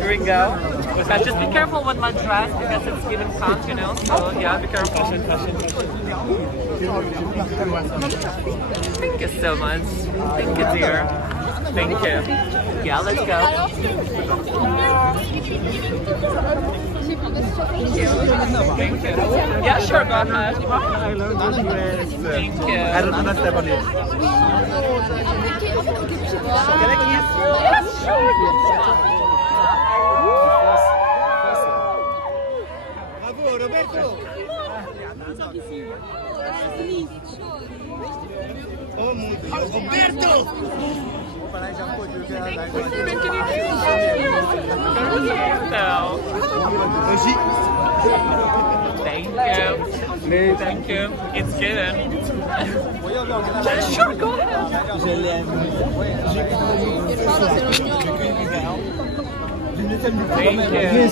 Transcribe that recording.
Here we go. Just be careful with my dress because it's giving punk, you know. So yeah, be careful. Thank you so much. Thank you, dear. Thank you. Yeah, let's go. Thank you. Thank you. Yeah, sure, go ahead. I learned the dress. Thank you. I don't understand on it. Can I kiss? Yes, sure. Bravo, Roberto. Oh mon Dieu, Roberto! Thank you. Thank you. It's good. Sure, go ahead. Thank you.